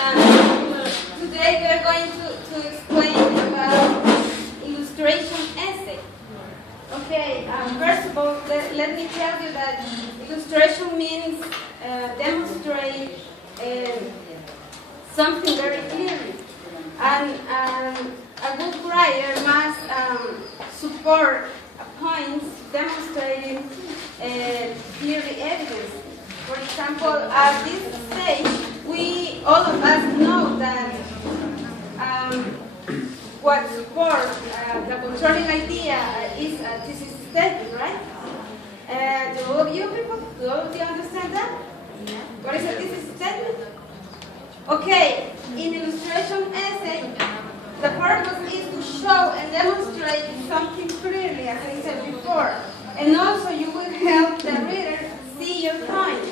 Today we are going to explain about illustration essay. Okay, first of all, let me tell you that illustration means demonstrate something very clearly. And a good writer must support points demonstrating clearly evidence. For example, at this stage, all of us know that what supports the controlling idea is a thesis statement, right? Do all of you people, do all of you understand that? What is a thesis statement? Okay, in illustration essay, the purpose is to show and demonstrate something clearly, as I said before. And also you will help the reader see your point.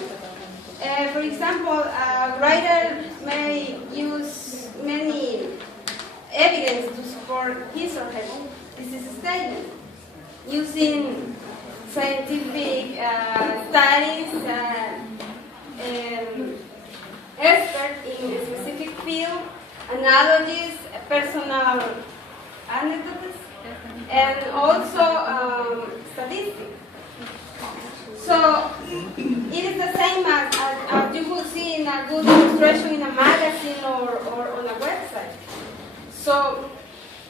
For example, a writer may use many evidence to support his or her thesis statement, using scientific studies, experts in a specific field, analogies, personal anecdotes, and also statistics. So it is the same as you will see in a good illustration in a magazine or on a website. So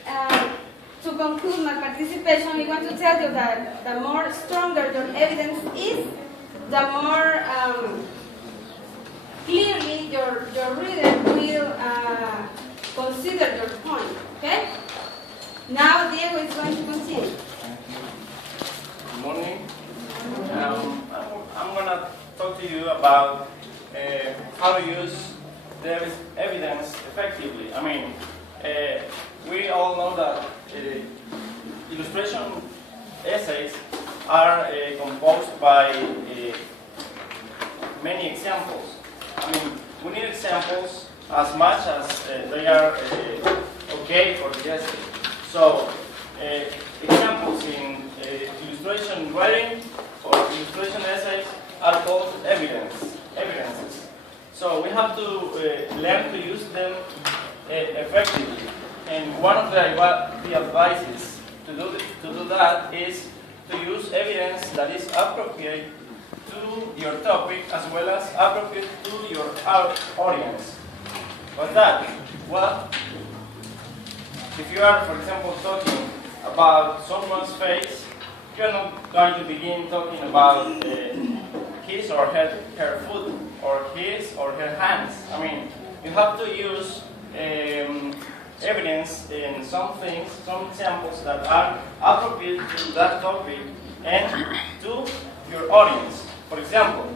to conclude my participation, I want to tell you that the more stronger your evidence is, the more clearly your reader will consider your point. Okay? Now Diego is going to continue. Good morning. I'm going to talk to you about how to use the evidence effectively. I mean, we all know that illustration essays are composed by many examples. I mean, we need examples as much as they are okay for the essay. So, examples in illustration writing or illustration essays are called evidences. So we have to learn to use them effectively. And one of the advices to do that is to use evidence that is appropriate to your topic as well as appropriate to your audience. What's that? Well, if you are, for example, talking about someone's face, you're not going to begin talking about his or her foot or his or her hands. I mean, you have to use evidence in some things, some examples that are appropriate to that topic and to your audience. For example,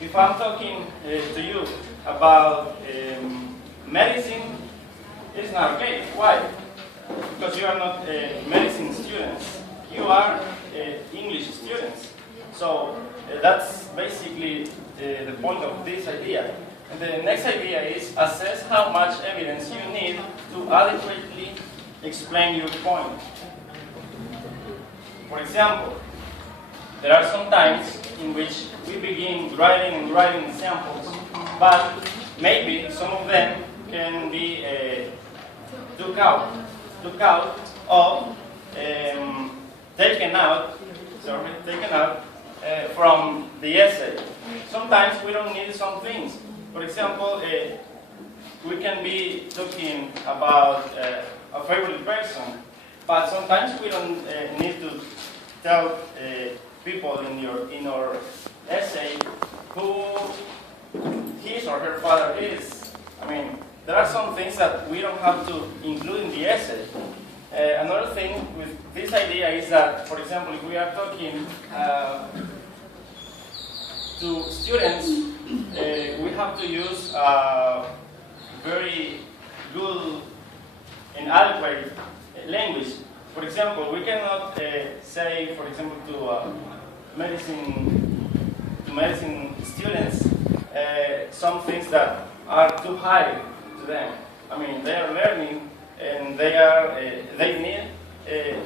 if I'm talking to you about medicine, it's not okay. Why? Because you are not medicine students. You are English students. So that's basically the point of this idea. And the next idea is assess how much evidence you need to adequately explain your point. For example, there are some times in which we begin writing examples, but maybe some of them can be took out of taken out from the essay. Sometimes we don't need some things. For example, we can be talking about a favorite person, but sometimes we don't need to tell people in our essay who his or her father is. I mean, there are some things that we don't have to include in the essay. Another thing with this idea is that, for example, if we are talking to students, we have to use very good and adequate language. For example, we cannot say, for example, to medicine students some things that are too high to them. I mean, they are learning and they need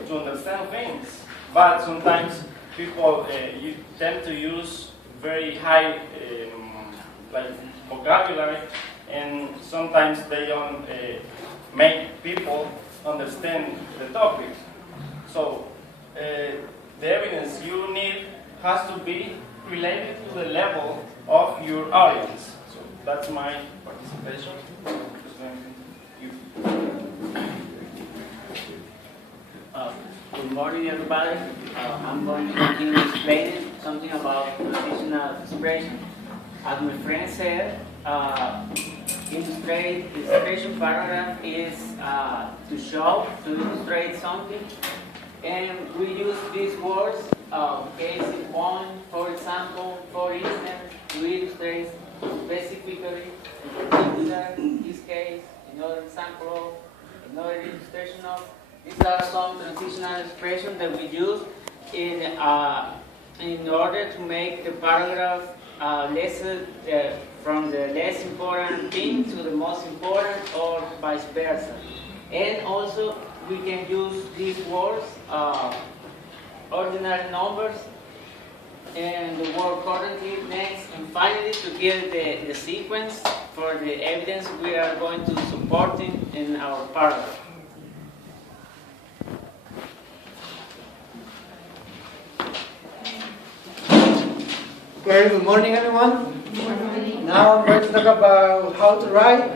to understand things. But sometimes people you tend to use very high like vocabulary, and sometimes they don't make people understand the topic. So the evidence you need has to be related to the level of your audience. So that's my participation. Good morning, everybody. I'm going to continue explaining something about transitional expression. As my friend said, illustrate the expression paragraph is to show, to illustrate something. And we use these words, case in point, for example, for instance, to illustrate specifically, in particular, in this case, another example, another illustration of. These are some transitional expressions that we use in order to make the paragraph from the less important thing to the most important, or vice versa. And also, we can use these words, ordinary numbers, and the word currently, next, and finally to give the sequence for the evidence we are going to support in our paragraph. Okay, good morning everyone. Good morning. Now I'm going to talk about how to write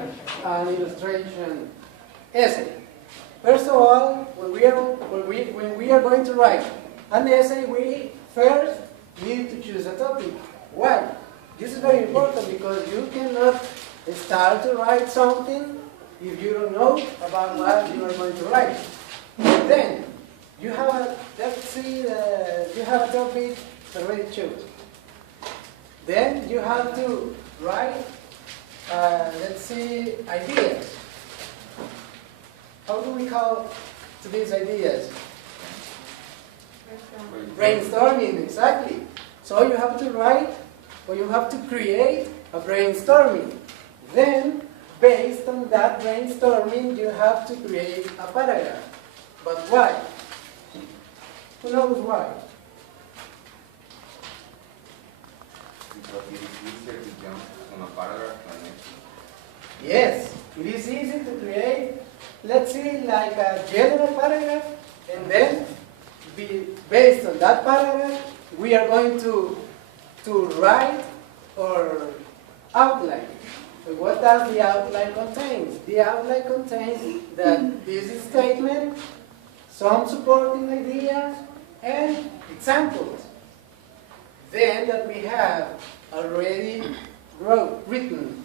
an illustration essay. First of all, when we are going to write an essay, we first need to choose a topic. Why? This is very important because you cannot start to write something if you don't know about what you are going to write. Then you have you have a topic already chosen. Then you have to write, ideas. How do we call to these ideas? Brainstorming, exactly. So you have to write, or you have to create a brainstorming. Then, based on that brainstorming, you have to create a paragraph. But why? Who knows why? Because it is easier to jump from a paragraph to the next. Yes, it is easy to create, let's say, like a general paragraph, and then, based on that paragraph, we are going to write or outline. So what does the outline contain? The outline contains that this statement, some supporting ideas, and examples. Then that we have already written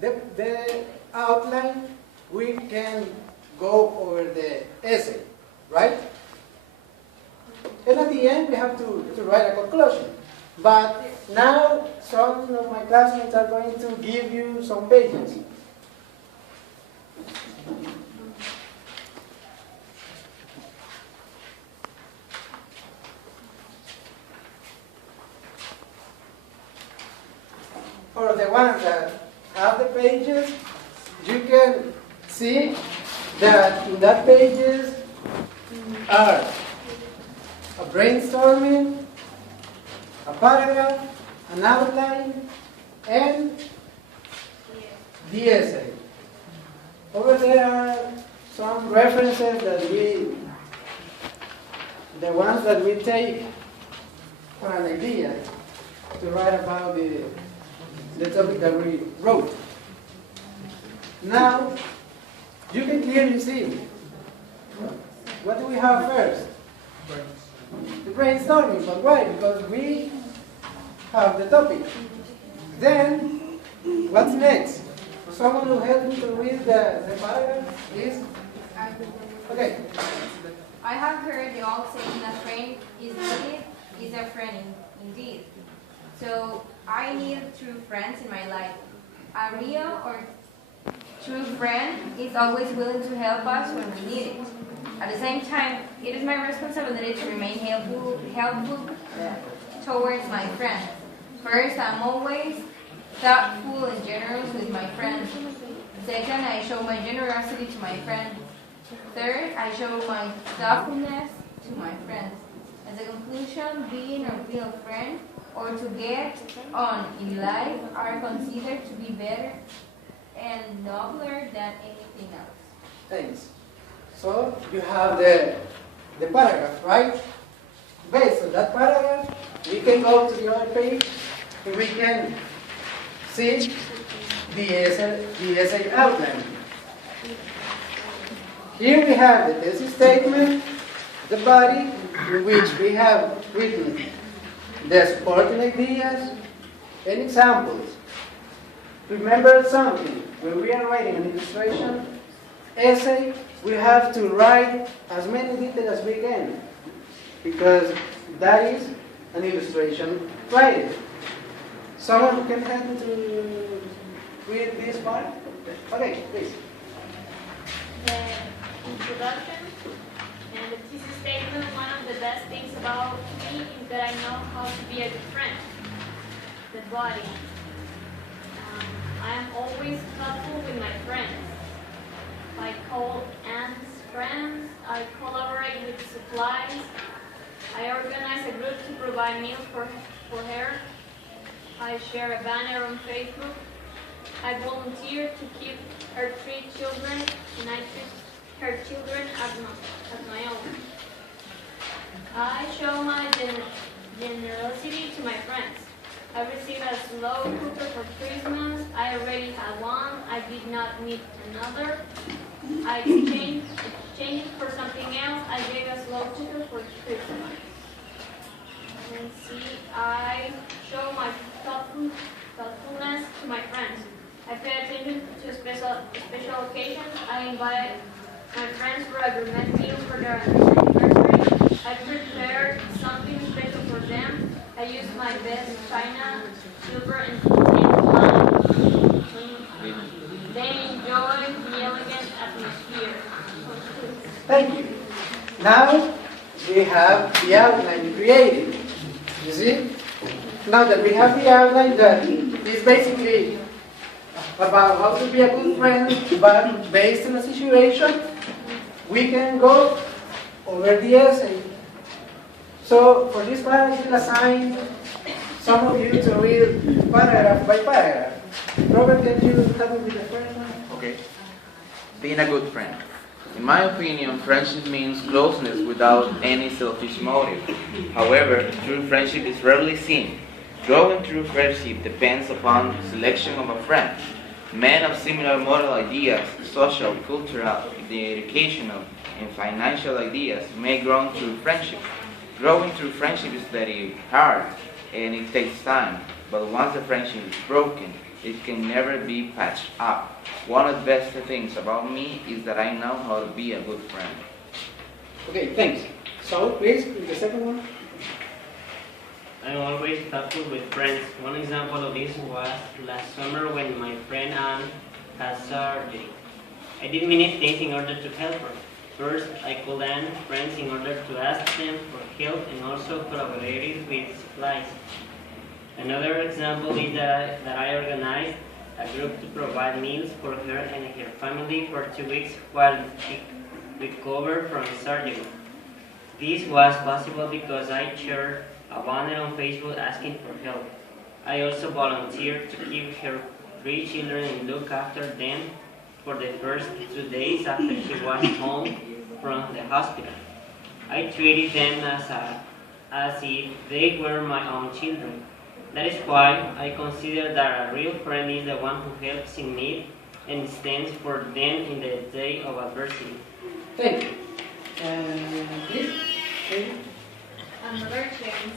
the outline, we can go over the essay, right? And at the end, we have to write a conclusion. But now, some of my classmates are going to give you some pages. For the ones that have the pages, you can see that in that pages are a brainstorming, a paragraph, an outline, and the essay. Over there are some references that the ones that we take for an idea to write about the topic that we wrote. Now, you can clearly see, what do we have first? The brainstorming, but why? Because we have the topic. Then, what's next? Someone who helped me to read the paragraph, please? Okay. I have heard the old saying that friend is needed is a friend indeed. So I need true friends in my life. A real or true friend is always willing to help us when we need it. At the same time, it is my responsibility to remain helpful towards my friends. First, I'm always thoughtful and generous with my friends. Second, I show my generosity to my friends. Third, I show my thoughtfulness to my friends. As a conclusion, being a real friend or to get on in life are considered to be better and Thanks. So you have the paragraph, right? Based on that paragraph, we can go to the other page and we can see the essay outline. Here we have the thesis statement, the body, in which we have written the supporting ideas and examples. Remember something, when we are writing an illustration essay, we have to write as many details as we can, because that is an illustration writing. Someone can help me to read this part? Okay, please. The introduction and the thesis statement. One of the best things about me is that I know how to be a good friend. The body. I am always thoughtful with my friends. I call aunts friends. I collaborate with supplies. I organize a group to provide meals for her. I share a banner on Facebook. I volunteer to keep her 3 children, and I treat her children as my own. I show my generosity to my friends. I received a slow cooker for Christmas. I already had one. I did not need another. I exchanged it for something else. I gave a slow cooker for Christmas. And see, I show my thoughtfulness to my friends. I pay attention to special occasions. I invite my friends for a gourmet meal for their anniversary. I prepare something special for them. I use my best china, silver, and wine. They enjoy the elegant atmosphere. Thank you. Now we have the outline created. You see? Now that we have the outline, that is basically about how to be a good friend, but based on a situation, we can go over the essay. So for this part, I will assign some of you to read paragraph by paragraph. Robert, can you help me with the first one? Okay. Being a good friend. In my opinion, friendship means closeness without any selfish motive. However, true friendship is rarely seen. Growing true friendship depends upon the selection of a friend. Men of similar moral ideas, social, cultural, educational, and financial ideas may grow through friendship. Growing through friendship is very hard and it takes time, but once the friendship is broken, it can never be patched up. One of the best things about me is that I know how to be a good friend. Okay, thanks. So, please, the second one. I'm always thoughtful with friends. One example of this was last summer when my friend Anne had surgery. I did many things in order to help her. First, I called Anne's friends in order to ask them for help and also collaborated with supplies. Another example is that I organized a group to provide meals for her and her family for 2 weeks while she recovered from surgery. This was possible because I shared a banner on Facebook asking for help. I also volunteered to keep her 3 children and look after them for the first 2 days after she was home from the hospital. I treated them as if they were my own children. That is why I consider that a real friend is the one who helps in need and stands for them in the day of adversity. Thank you. Please. Another chance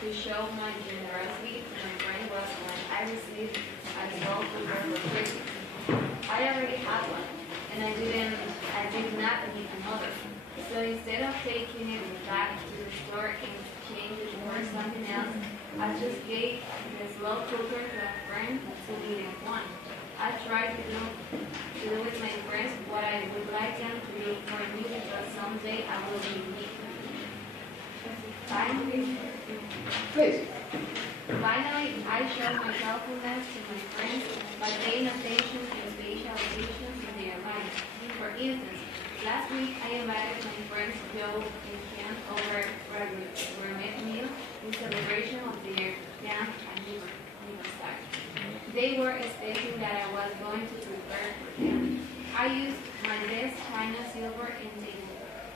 to show my generosity to my friend was when I received a small cooker for Christmas. I already had one, and I did not need another. So instead of taking it back to the store and exchange it for something else, I just gave the slow cooker to a friend who needed one. I tried to do with my friends what I would like them to do for me because someday I will be unique. Finally, I show my helpfulness to my friends by paying attention to special occasions in their lives. For instance, last week I invited my friends Joe and Ken over for a gourmet meal in celebration of their 10th anniversary. They were expecting that I was going to prepare for them. I used my best china, silver, and the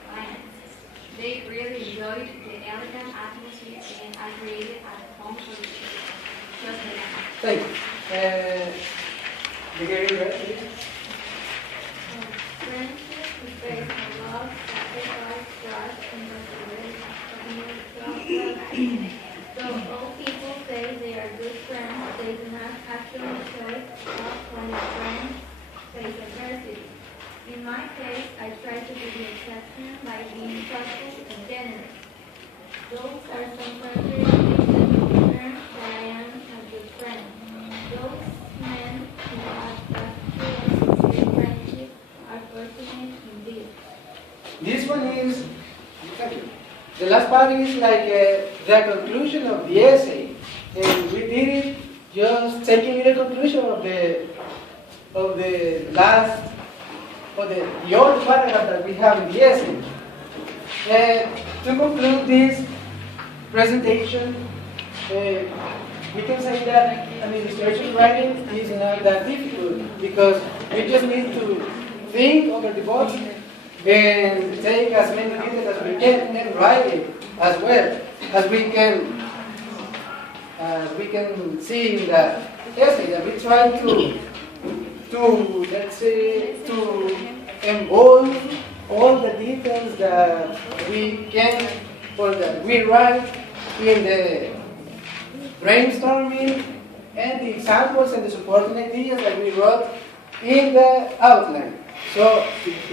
appliances. They really enjoyed the elegant atmosphere, and I created a home for the children. Just the end. Thank you. Begin, right? Friendship is based on love, sacrifice, trust, and perseverance. Though all people say they are good friends, they do not actually show it off when a friend face adversity. In my case, I try to be the exception by being thoughtful and generous. Those are some characteristics that confirm that I am a good friend. Those men who have that true and sincere friendship are fortunate indeed. This one is, the last part is like the conclusion of the essay. And we did it just taking the conclusion of the last, or the old paragraph that we have in the essay. To conclude this presentation, we can say that administration writing is not that difficult because we just need to think over the box and take as many details as we can and write it as well as we can see in the essay that we try to let's say to involve all the details that we can or that we write in the brainstorming and the examples and the supporting ideas that we wrote in the outline. So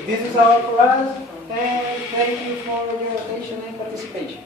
this is all for us, and thank you for your attention and participation.